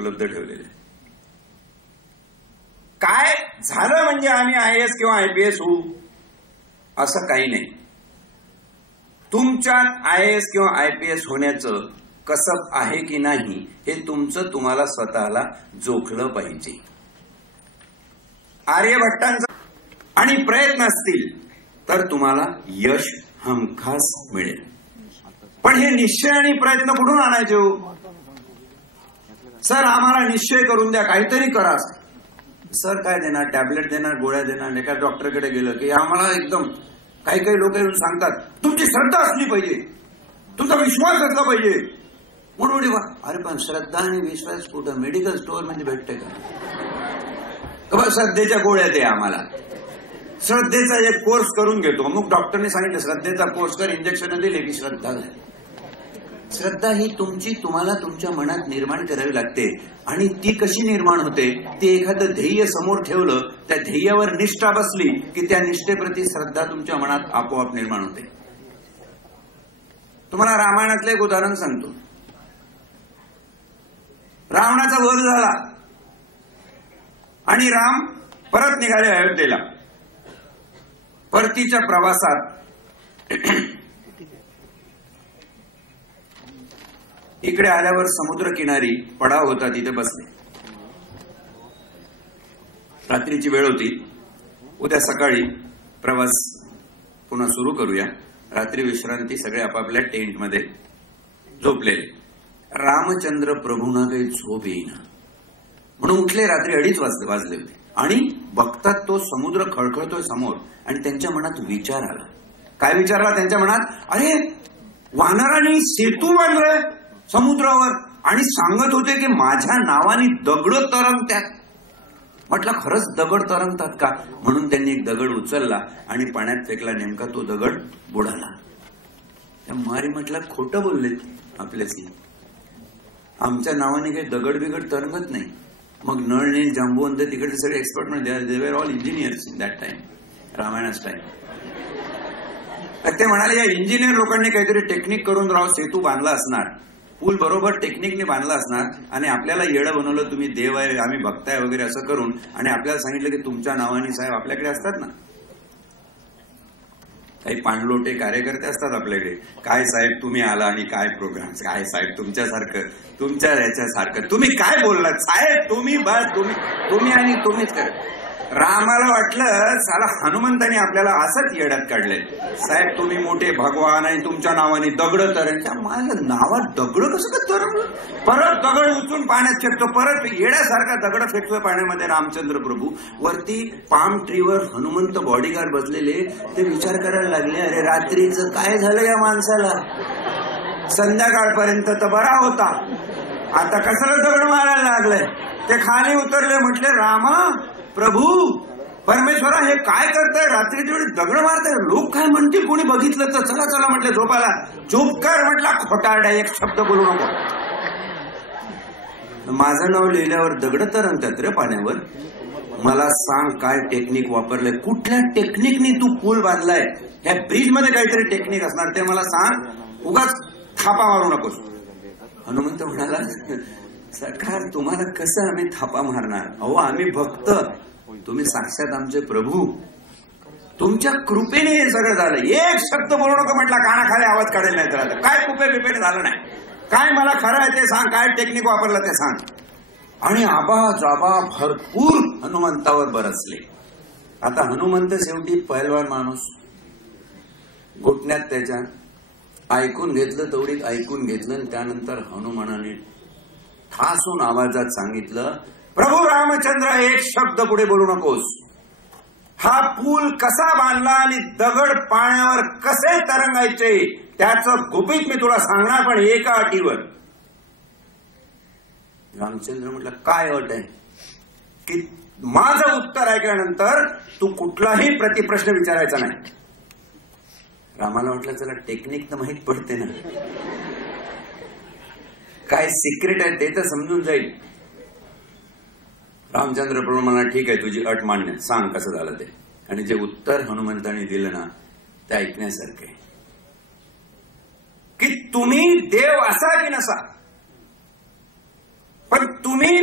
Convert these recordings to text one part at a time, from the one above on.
उपलब्ध ठेवलेले. काय झालं म्हणजे आम्ही IAS किंवा IPS होऊ असं काही नाही. तुमच्यात IAS किंवा IPS होण्याचं कसब आहे की नाही हे तुमचं तुम्हाला स्वतःला जोखलं पाहिजे. आर्यभट्टांचा आणि प्रयत्न असतील तर तुम्हाला यश हमखास मिळेल. पण हे निश्चय आणि प्रयत्न कुठून आणायचे हो? सर आम्हाला निश्चय करून द्या, काहीतरी करा. सर काय देणार? टॅबलेट देणार, गोळ्या देणार. एका डॉक्टरकडे गेलं की आम्हाला एकदम काही काही लोक येऊन सांगतात तुमची श्रद्धा असली पाहिजे, तुमचा विश्वास असला पाहिजे. म्हणून अरे पण श्रद्धा आणि विश्वास कुठं मेडिकल स्टोअर मध्ये भेटते का? श्रद्धेच्या गोळ्या दे आम्हाला. श्रद्धेचा एक कोर्स करून घेतो. मग डॉक्टरने सांगितलं श्रद्धेचा कोर्स कर, इंजेक्शन दिले की श्रद्धा झाली. श्रद्धा ही तुमची तुम्हाला तुमच्या मनात निर्माण करावी लागते. आणि ती कशी निर्माण होते? ती एखादं ध्येय समोर ठेवलं, त्या ध्येयावर निष्ठा बसली की त्या निष्ठेप्रती श्रद्धा तुमच्या मनात आपोआप निर्माण होते. तुम्हाला रामायणातलं एक उदाहरण सांगतो. रावणाचा वध झाला आणि राम परत निघाले अयोध्येला. परतीच्या प्रवासात इकडे आल्यावर समुद्र किनारी पडाव होता, तिथे बसले. रात्रीची वेळ होती. उद्या सकाळी प्रवास पुन्हा सुरू करूया. रात्री विश्रांती. सगळे आपापल्या टेंटमध्ये झोपलेले. रामचंद्र प्रभूंना काही झोप येईना म्हणून उठले. रात्री 2:30 वाजले होते आणि बघतात तो समुद्र खळखळतोय समोर. आणि त्यांच्या मनात विचार आला. काय विचारला त्यांच्या मनात? अरे वानरांनी सेतू बांधलाय समुद्रावर आणि सांगत होते की माझ्या नावाने दगड तरंगतात. म्हटलं खरंच दगड तरंगतात का? म्हणून त्यांनी एक दगड उचलला आणि पाण्यात फेकला. नेमका तो दगड बुडाला. त्या मारी म्हटलं खोटं बोललेत आपल्याशी, आमच्या नावाने काही दगड बिगड तरंगत नाही. मग नळ नील जांबुवंत तिकडे सगळे एक्सपर्ट म्हणजे they were all engineers in that time, रामायणाच टाइम. ते म्हणाले या इंजिनियर लोकांनी काहीतरी टेक्निक करून राव सेतू बांधला असणार, पूल बरोबर टेक्निकने बांधला असणार आणि आपल्याला येडं बनवलं, तुम्ही देव आहे आम्ही भक्त आहे वगैरे असं करून, आणि आपल्याला सांगितलं की तुमच्या नावाने साहेब आपल्याकडे असतात ना काही पाणलोटे कार्यकर्ते असतात आपल्याकडे, काय साहेब तुम्ही आला आणि काय प्रोग्राम, काय साहेब तुमच्यासारखं तुमच्या याच्यासारखं तुम्ही काय बोललात साहेब, तुम्ही बस तुम्ही आणि तुम्हीच कर. रामाला वाटलं साला हनुमंतानी आपल्याला असंच येड्यात काढलंय, साहेब तुम्ही मोठे भगवान आणि तुमच्या नावाने दगड तरंगल्या. माझ्या नावात दगड कसं काय तरंगलं? परत दगड उचलून पाण्यात फेकतो, परत येड्यासारखा दगड फेकतोय पाण्यामध्ये रामचंद्र प्रभू. वरती पाम ट्रीवर हनुमंत बॉडीगार्ड बसलेले ते विचार करायला लागले, अरे रात्रीचं काय झालं या माणसाला, संध्याकाळपर्यंत तर बरा होता, आता कशाला दगड मारायला लागलंय. ते खाली उतरले, म्हटले रामा प्रभू परमेश्वरा हे काय करताय, रात्रीच्या वेळी दगड मारताय, लोक काय म्हणतील कोणी बघितलं तर. चला चला म्हटलं झोपायला. चूप कर म्हटला, खोटारडा एक शब्द बोलू नको. माझं नाव लिहिल्यावर दगड तरंगतात रे पाण्यावर. मला सांग काय टेक्निक वापरलंय, कुठल्या टेक्निकनी तू पूल बांधलाय, या ब्रिज मध्ये काहीतरी टेक्निक असणार ते मला सांग, उगाच थापा मारू नकोस. हनुमंत म्हणाला, सरकार तुम्हाला कसं आम्ही थापा मारणार, अहो आम्ही भक्त, तुम्ही साक्षात आमचे प्रभू, तुमच्या कृपेने हे सगळं झालं. एक शब्द बोलू नको म्हटला, कानाखाली आवाज काढेल नाही तर. काय कृपे बिपेने झालं नाही, काय मला खरं आहे ते सांग, काय टेक्निक वापरलं ते सांग. आणि आबा जाबा भरपूर हनुमंतावर बरसले. आता हनुमंत शेवटी पहिलवान माणूस, घुटण्यात त्याच्या ऐकून घेतलं तेवढी ऐकून घेतलं. आणि त्यानंतर हनुमानाने ठासून आवाजात सांगितलं, प्रभू रामचंद्र एक शब्द पुढे बोलू नकोस, हा पूल कसा बांधला आणि दगड पाण्यावर कसे तरंगायचे त्याचं गुपित मी तुला सांगणार, पण एका अटीवर. रामचंद्र म्हटलं काय अट आहे? की माझं उत्तर ऐकल्यानंतर तू कुठलाही प्रतिप्रश्न विचारायचा नाही. रामाला म्हटलं चला टेक्निक तर माहित पडते ना, काय सिक्रेट आहे ते तर समजून जाईल. रामचंद्र प्रभू म्हणा ठीक आहे तुझी अट मान्य, सांग कसं झालं ते. आणि जे उत्तर हनुमंतांनी दिलं ना ते ऐकण्यासारखं आहे, की तुम्ही देव असा की नसा, पण तुम्ही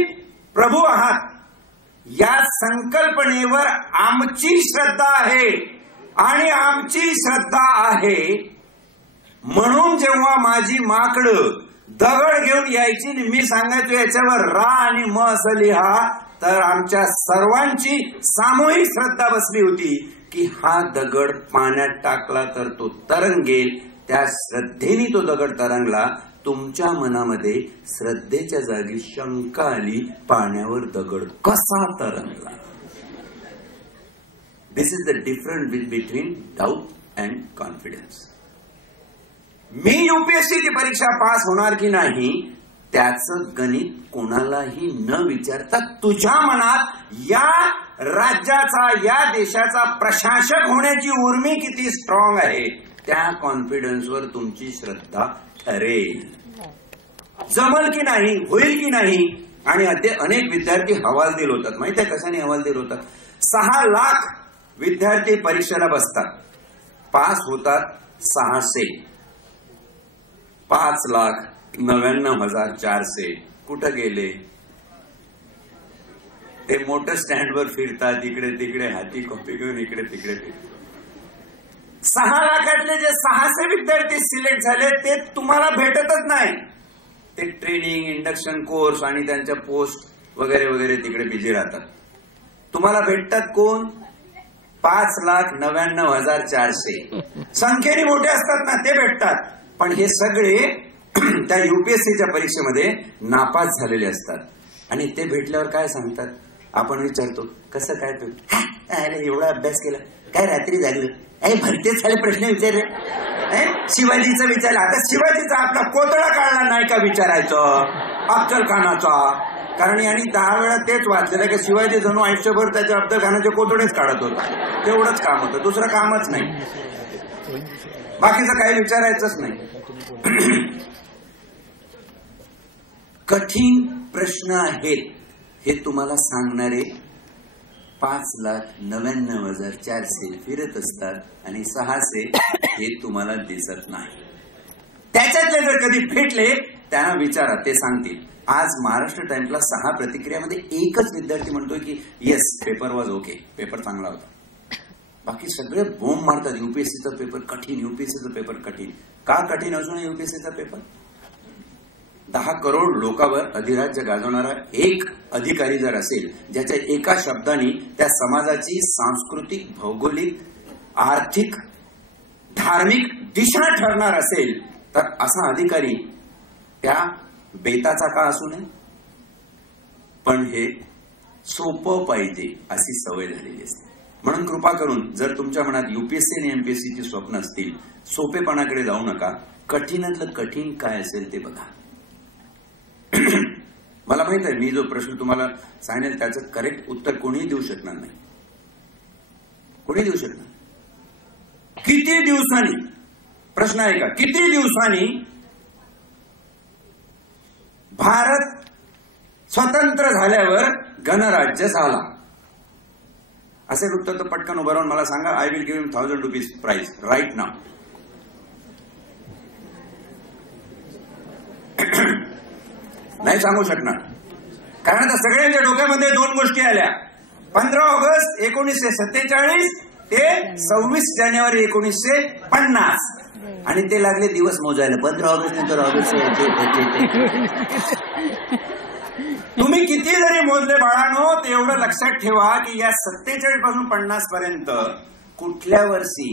या संकल्पनेवर आमची श्रद्धा आहे आणि आमची श्रद्धा आहे म्हणून जेव्हा माझी माकडं दगड घेऊन यायची आणि मी सांगायचो याच्यावर रा आणि म असं लिहा, तर आमच्या सर्वांची सामूहिक श्रद्धा बसली होती की हा दगड पाण्यात टाकला तर तो तरंगेल. त्या श्रद्धेने तो दगड तरंगला. तुमच्या मनामध्ये श्रद्धेच्या जागी शंका आली, पाण्यावर दगड कसा तरंगला. This is the difference between doubt and confidence. मी यूपीएससीची परीक्षा पास होणार की नाही त्याचं गणित कोणालाही न विचारता तुझ्या मनात या राज्याचा, या देशाचा प्रशासक होण्याची उर्मी किती स्ट्रॉंग आहे त्या कॉन्फिडन्सवर तुमची श्रद्धा ठरेल. जमल की नाही, होईल की नाही. आणि अनेक विद्यार्थी हवालदिल होतात. माहिती आहे कशाने हवालदिल होतात? 6 लाख विद्यार्थी परीक्षेला बसतात, पास होतात 600. 5,99,400 कुठं गेले? ते मोटर स्टँडवर फिरतात, इकडे तिकडे हाती कॉपी घेऊन इकडे तिकडे फिरतात. 6 लाखातले जे 600 विद्यार्थी सिलेक्ट झाले ते तुम्हाला भेटतच नाही. ते ट्रेनिंग, इंडक्शन कोर्स आणि त्यांच्या पोस्ट वगैरे वगैरे तिकडे बिझी राहतात. तुम्हाला भेटतात कोण? 5,99,400. संख्येने मोठे असतात ना ते भेटतात. पण हे सगळे त्या यूपीएससीच्या परीक्षेमध्ये नापास झालेले असतात. आणि ते भेटल्यावर काय सांगतात? आपण विचारतो कसं काय तू? अरे एवढा अभ्यास केला, काय रात्री झालं, अरे भलतेच सारे प्रश्न विचारले, शिवाजीचं विचारलं. आता शिवाजीचा आपला कोतडा काढला नाही का विचारायचं अफजल खानाचा? कारण यांनी 10 वेळा तेच वाचलेलं की शिवाजी जणू आयुष्यभर त्याच्या अफजल खानाचे कोतडेच काढत होता. तेवढंच काम होतं, दुसरं कामच नाही, बाकीचं काही विचारायचंच नाही. कठीण प्रश्न आहेत हे तुम्हाला सांगणारे 5,99,400 फिरत असतात आणि 600 हे तुम्हाला दिसत नाही. त्याच्यातले जर कधी भेटले त्यांना विचारा, ते सांगतील. आज महाराष्ट्र टाइम्सला 6 प्रतिक्रियामध्ये एकच विद्यार्थी म्हणतोय की yes paper was okay, paper चांगला होता. बाकी सगळे बोंब मारतात यूपीएससीचा पेपर कठीण, यूपीएससीचा पेपर कठीण. का कठीण असून यूपीएससीचा पेपर? 10 करोड लोकांवर अधिराज्य गाजवणारा एक अधिकारी जर असेल, ज्याच्या एका शब्दाने त्या समाजाची सांस्कृतिक, भौगोलिक, आर्थिक, धार्मिक दिशा ठरणार असेल, तर असा अधिकारी त्या बेताचा का असू नये? पण हे सोपं पाहिजे अशी सवय झालेली असते. म्हणून कृपा करून जर तुमच्या मनात यूपीएससी आणि एमपीएससीची स्वप्न असतील, सोपेपणाकडे जाऊ नका. कठीणातलं कठीण काय असेल ते बघा. मला माहित आहे मी जो प्रश्न तुम्हाला सांगेल त्याचं करेक्ट उत्तर कोणीही देऊ शकणार नाही, कोणी देऊ शकणार. किती दिवसांनी, प्रश्न आहे का, किती दिवसांनी भारत स्वतंत्र झाल्यावर गणराज्य झाला? असेल उत्तर तर पटकन उभं राहून मला सांगा. I will give him 1,000 rupees prize right नाव. नाही सांगू शकणार, कारण आता सगळ्यांच्या डोक्यामध्ये 2 गोष्टी आल्या. 15 ऑगस्ट 1947 ते 26 जानेवारी 1950 आणि ते लागले दिवस मोजायला. 15 ऑगस्ट नंतर ऑगस्ट. तुम्ही किती जरी मोजले बाळांनो, ते एवढं लक्षात ठेवा की या 47 पासून 50 पर्यंत कुठल्या वर्षी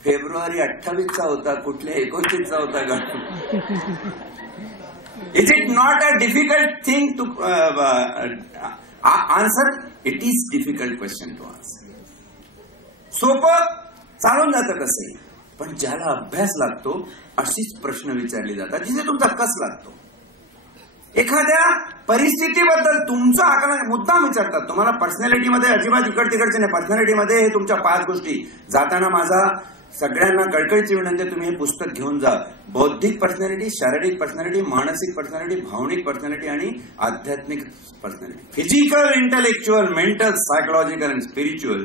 फेब्रुवारी 28चा होता, कुठल्या 29चा होता का? Is it not a difficult thing to answer? It is difficult question to answer. सोपं चालून जातं कसं, पण ज्याला अभ्यास लागतो अशीच प्रश्न विचारले जातात जिथे तुमचा कस लागतो. एखाद्या परिस्थितीबद्दल तुमचा आकलन मुद्दाम विचारतात. तुम्हाला पर्सनॅलिटीमध्ये अजिबात इकड तिकडचे नाही. पर्सनॅलिटीमध्ये हे तुमच्या 5 गोष्टी. जाताना माझा सगळ्यांना कळकळीची विनंती, तुम्ही हे पुस्तक घेऊन जा. बौद्धिक पर्सनॅलिटी, शारीरिक पर्सनॅलिटी, मानसिक पर्सनॅलिटी, भावनिक पर्सनॅलिटी आणि आध्यात्मिक personality. Physical, intellectual, mental, psychological आणि स्पिरिच्युअल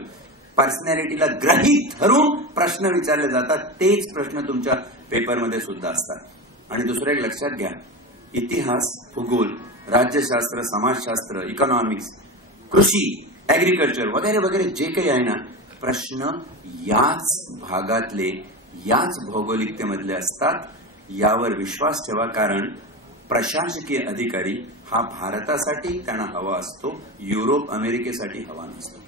पर्सनॅलिटीला ग्रहित धरून प्रश्न विचारले जातात. तेच प्रश्न तुमच्या पेपरमध्ये सुद्धा असतात. आणि दुसरं एक लक्षात घ्या, इतिहास, भूगोल, राज्यशास्त्र, समाजशास्त्र, इकॉनॉमिक्स कृषी, ऍग्रिकल्चर वगैरे वगैरे जे काही आहे ना, प्रश्न याच भागातले, याच भौगोलिकतेमधले असतात. यावर विश्वास ठेवा, कारण प्रशासकीय अधिकारी हा भारतासाठी त्यांना हवा असतो, युरोप अमेरिकेसाठी हवा नसतो.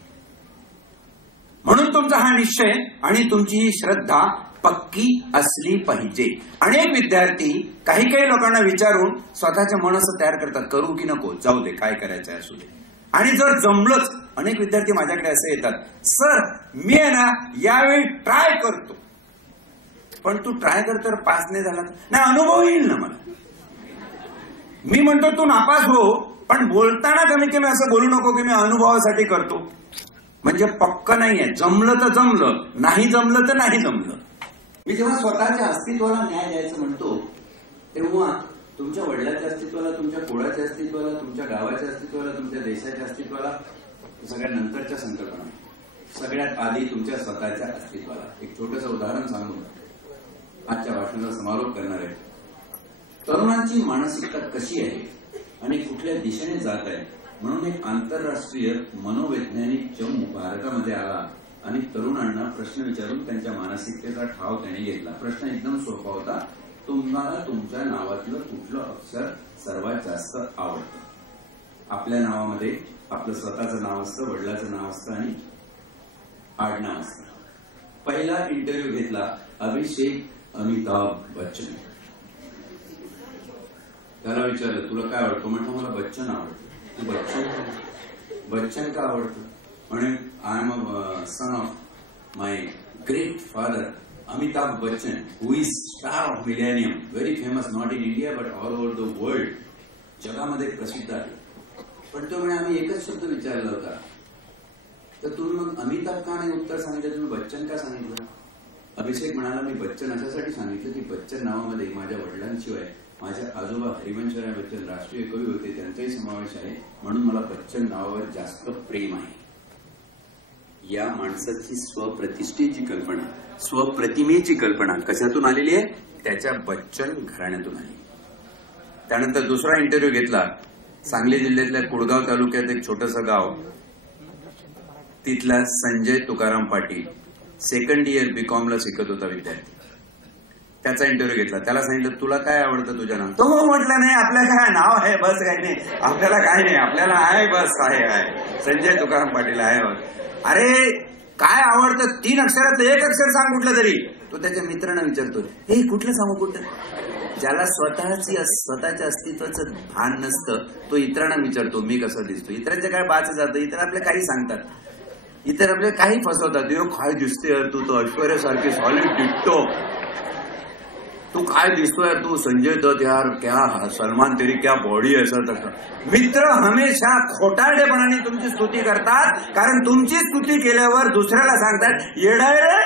म्हणून तुमचा हा निश्चय आणि तुमची ही श्रद्धा पक्की असली पाहिजे. अनेक विद्यार्थी काही लोकांना विचारून स्वतःच्या मनसं तयार करतात, करू की नको, जाऊ दे, काय करायचं असू दे. आणि जर जमलंच, अनेक विद्यार्थी माझ्याकडे असे येतात, सर मी आहे ना यावेळी ट्राय करतो. पण तू ट्राय कर, तर पास नाही झाला नाही, अनुभव येईल ना मला. मी म्हणतो तू नापास हो, पण बोलताना कमी कमी असं बोलू नको की मी अनुभवासाठी करतो. म्हणजे पक्क नाहीये, जमलं तर जमलं, नाही जमलं तर नाही जमलं. मी जेव्हा स्वतःच्या अस्तित्वाला न्याय द्यायचं म्हणतो, तेव्हा तुमच्या वडिलांच्या अस्तित्वाला, तुमच्या कुळाच्या अस्तित्वाला, तुमच्या गावाच्या अस्तित्वाला, तुमच्या देशाच्या अस्तित्वाला, सगळ्या नंतरच्या संकल्पना. सगळ्यात आधी तुमच्या स्वतःच्या अस्तित्वाला. एक छोटंसं उदाहरण सांगून आजच्या भाषणाचा समारोप करणार आहे. तरुणांची मानसिकता कशी आहे आणि कुठल्या दिशेने जात आहे म्हणून एक आंतरराष्ट्रीय मनोवैज्ञानिक चमू भारतामध्ये आला आणि तरुणांना प्रश्न विचारून त्यांच्या मानसिकतेचा ठाव त्याने घेतला. प्रश्न एकदम सोपा होता, तुम्हाला तुमच्या नावातलं कुठलं अक्षर सर्वात जास्त आवडतं? आपल्या नावामध्ये आपलं स्वतःचं नाव असतं, वडिलाचं नाव असतं आणि आडनाव असतं. पहिला इंटरव्ह्यू घेतला अभिषेक अमिताभ बच्चन. त्याला विचारलं, तुला काय आवडतं? म्हटलं मला बच्चन आवडतं. तू बच्चन का आवडतं? म्हणे I am a son of my great father Amitabh Bachchan, who is star of millennium, very famous not in India but all over the world. जगामध्ये प्रसिद्ध आहे. पण तो म्हणे आम्ही एकच शब्द विचारला होता, तर तुम्ही मग अमिताभ का नाही उत्तर सांगितलं, तुम्ही बच्चन का सांगितलं? अभिषेक म्हणाला, मी बच्चन अशासाठी सांगितलं की बच्चन नावामध्ये माझ्या वडिलांशिवाय माझे आजोबा हरिवंशराय बच्चन राष्ट्रीय कवी होते, त्यांचाही समावेश आहे, म्हणून मला बच्चन नावावर जास्त प्रेम आहे. या माणसाची स्वप्रतिष्ठेची कल्पना, स्वप्रतिमेची कल्पना कशातून आलेली आहे? त्याच्या बच्चन घराण्यातून आली. त्यानंतर दुसरा इंटरव्ह्यू घेतला. सांगली जिल्ह्यातल्या कुळगाव तालुक्यात एक छोटंसं गाव, तिथला संजय तुकाराम पाटील, सेकंड इयर बीकॉमला शिकत होता विद्यार्थी. त्याचा इंटरव्ह्यू घेतला. त्याला सांगितलं, तुला काय आवडतं तुझ्या नाव? तो म्हटलं, नाही आपल्याला काय नाव आहे बस, काही नाही, आपल्याला काय नाही, आपल्याला आहे बस, आहे संजय तुकाराम पाटील आहे. अरे काय आवडतं? 3 अक्षरातलं एक अक्षर सांग कुठलं तरी. तो त्याच्या मित्रांना विचारतो, हे कुठलं सांगू कुठलं? ज्याला स्वतःच्या अस्तित्वाचं भान नसतं तो इतरांना विचारतो मी कसं दिसतो. इतरांच्या काय बाच जातं, इतर आपले काही सांगतात, इतर आपले काही फसवतात. काय दिसतोय तू, तो ऐश्वर्यासारखी सॉलिड दिसतो, तू काय दिसतोय तू संजय दत्त, यार क्या सलमान तेरी क्या बॉडी आहे, असं तसं. मित्र हमेशा खोटारडेपणाने तुमची स्तुती करतात, कारण तुमची स्तुती केल्यावर दुसऱ्याला सांगतात येडा रे.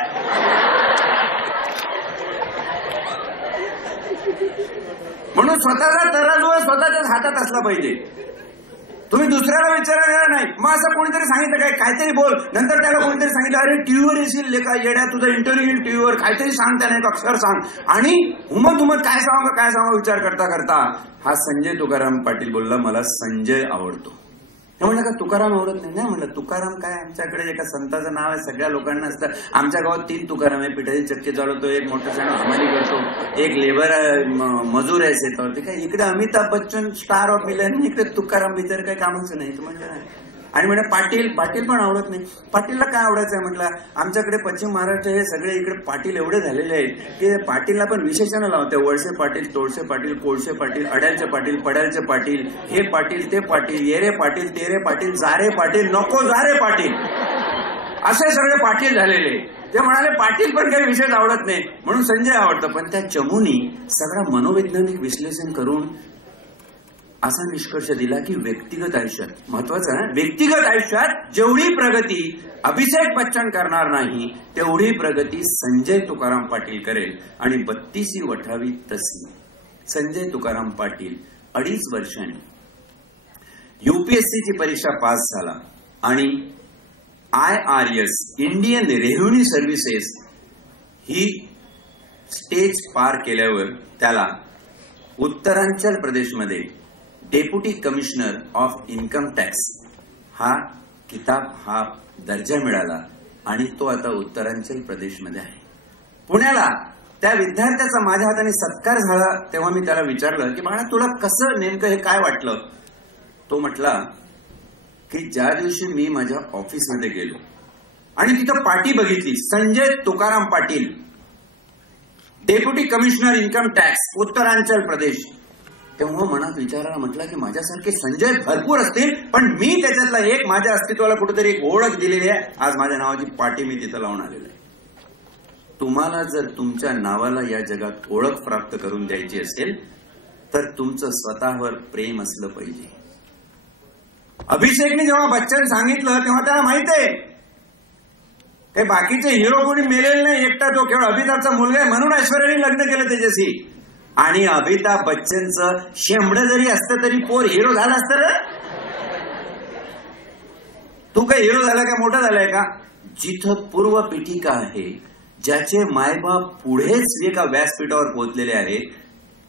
म्हणून स्वतःचा तराजू स्वतःच्याच हातात असला पाहिजे. तुम्ही दुसऱ्याला विचारायला नाही. मग असं कोणीतरी सांगितलं काहीतरी बोल, नंतर त्याला कोणीतरी सांगितलं अरे टीव्हीवर येशील लेखा येड्या, तुझा इंटरव्ह्यू येईल टीव्हीवर, काहीतरी सांग, त्याने एक अक्षर सांग. आणि उमत काय सांगा विचार करता करता हा संजय तुकाराम पाटील बोलला, मला संजय आवडतो. हे म्हणलं का तुकाराम आवडत नाही? नाही म्हणलं, तुकाराम काय, आमच्याकडे एका संताचं नाव आहे, सगळ्या लोकांना असतं. आमच्या गावात 3 तुकाराम आहे, पिठाची चक्की चालवतो, एक मोटरसायकल हमाली करतो, एक लेबर मजूर आहे शेतावर. ते काय इकडे Amitabh Bachchan star of millennium, इकडे तुकाराम बिचार काही कामाचं नाही. म्हणलं नाही. आणि म्हणजे पाटील पण आवडत नाही. पाटीलला काय आवडायचं आहे म्हटलं, आमच्याकडे पश्चिम महाराष्ट्र हे सगळे इकडे पाटील एवढे झालेले आहेत की पाटीलला पण विशेषण लावते. वळसे पाटील, तोळसे पाटील, कोळसे पाटील, अड्यालचे पाटील, पड्यालचे पाटील, हे पाटील ते पाटील, येरे पाटील, तेरे पाटील, जारे पाटील, नको जारे पाटील, असे सगळे पाटील झालेले. ते म्हणाले पाटील पण काही विशेष आवडत नाही, म्हणून संजय आवडतं. पण त्या चमूनी सगळं मनोवैज्ञानिक विश्लेषण करून असा निष्कर्ष दिला की व्यक्तिगत आयुष्यात, महत्वाचं आहे, व्यक्तिगत आयुष्यात जेवढी प्रगती अभिषेक बच्चन करणार नाही तेवढी प्रगती संजय तुकाराम पाटील करेल. आणि 32वी वठावी तसी संजय तुकाराम पाटील 2.5 वर्षांनी UPSCची परीक्षा पास झाला आणि IRS इंडियन रेव्हेन्यू सर्व्हिसेस ही स्टेज पार केल्यावर त्याला उत्तरांचल प्रदेशमध्ये deputy commissioner of income tax हा किताब हा दर्जा मिळाला आणि तो आता उत्तरांचल प्रदेशमध्ये आहे. पुण्याला त्या विद्यार्थ्याचा माझ्या हाताने सत्कार झाला तेव्हा मी त्याला विचारलं की बाळा तुला कसं नेमकं हे काय वाटलं. तो म्हटला की ज्या दिवशी मी माझ्या ऑफिसमध्ये गेलो आणि तिथं पाटी बघितली, Sanjay Tukaram Patil, deputy commissioner income tax Uttaranchal Pradesh, तेव्हा मनात विचारायला म्हटलं की माझ्यासारखे संजय भरपूर असतील, पण मी त्याच्यातला एक, माझ्या अस्तित्वाला कुठेतरी एक ओळख दिलेली आहे. आज माझ्या नावाची पाटी मी तिथं लावून आलेलो आहे. तुम्हाला जर तुमच्या नावाला या जगात ओळख प्राप्त करून द्यायची असेल तर तुमचं स्वतःवर प्रेम असलं पाहिजे. अभिषेकने जेव्हा बच्चन सांगितलं तेव्हा त्याला माहित आहे काही बाकीचे हिरो कोणी मेलेले नाही, एकटा तो केवळ अमिताभचा मुलगा आहे म्हणून ऐश्वर्याने लग्न केलं त्याच्याशी. आणि अमिताभ बच्चनचं शेंबडं जरी असतं तरी पोर हिरो झाला असतं रे. तू काय हिरो झाला का, मोठा झालाय का? जिथं पूर्व पीठिका आहे, ज्याचे मायबाप पुढेच एका व्यासपीठावर पोहोचलेले आहेत,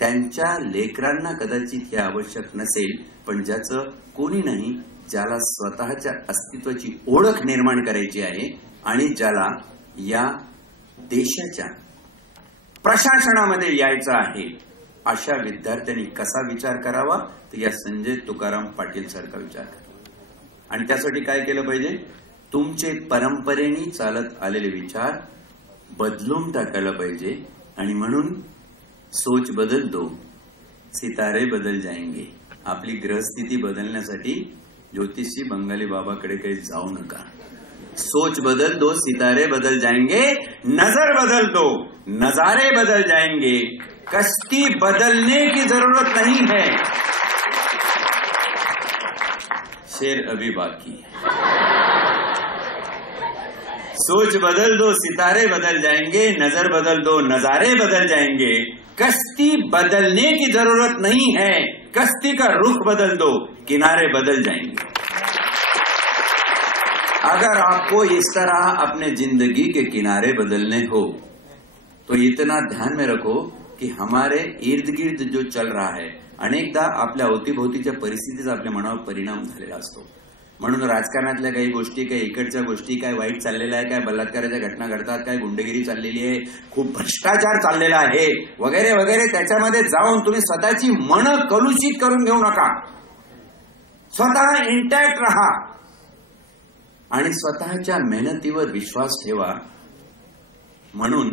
त्यांच्या लेकरांना कदाचित हे आवश्यक नसेल, पण ज्याचं कोणी नाही, ज्याला स्वतःच्या अस्तित्वाची ओळख निर्माण करायची आहे आणि ज्याला या देशाच्या प्रशासनामध्ये यायचं आहे, अशा विद्यार्थ्यांनी कसा विचार करावा तर या संजय तुकाराम पाटील सारखा विचार करावा. आणि त्यासाठी काय केलं पाहिजे, तुमचे परंपरेने चालत आलेले विचार बदलून टाकायला पाहिजे. आणि म्हणून सोच बदल दो सितारे बदल जाएंगे. आपली ग्रहस्थिती बदलण्यासाठी ज्योतिषी बंगाली बाबाकडे काही जाऊ नका. सोच बदल दो सितारे बदल जाएंगे, नजर बदल दो नजारे बदल जाएंगे, कश्ती बदलने की जरूरत नहीं है, शेर अभी बाकी. सोच बदल दो सितारे बदल जाएंगे, नजर बदल दो नजारे बदल जाएंगे, कश्ती बदलने की जरूरत नहीं है, कश्ती का रुख बदल दो किनारे बदल जाएंगे. अगर आपको इस तरह अपने जिंदगी के किनारे बदलने हो तो इतना ध्यान में रखो की हमारे इर्द गिर्द जो चल रहा है, अनेकदा आपल्या अवतीभोवतीच्या परिस्थितीचा आपल्या मनावर परिणाम झालेला असतो. म्हणून राजकारणातल्या काही गोष्टी, काही इकडच्या गोष्टी, काय वाईट चाललेलं आहे, काय बलात्काराच्या घटना घडतात, काय गुंडगिरी चाललेली आहे, खूप भ्रष्टाचार चाललेला आहे वगैरे वगैरे, त्याच्यामध्ये जाऊन तुम्ही स्वतःची मन कलुषित करून घेऊ नका. स्वतः इंटॅक्ट राहा आणि स्वतःच्या मेहनतीवर विश्वास ठेवा. म्हणून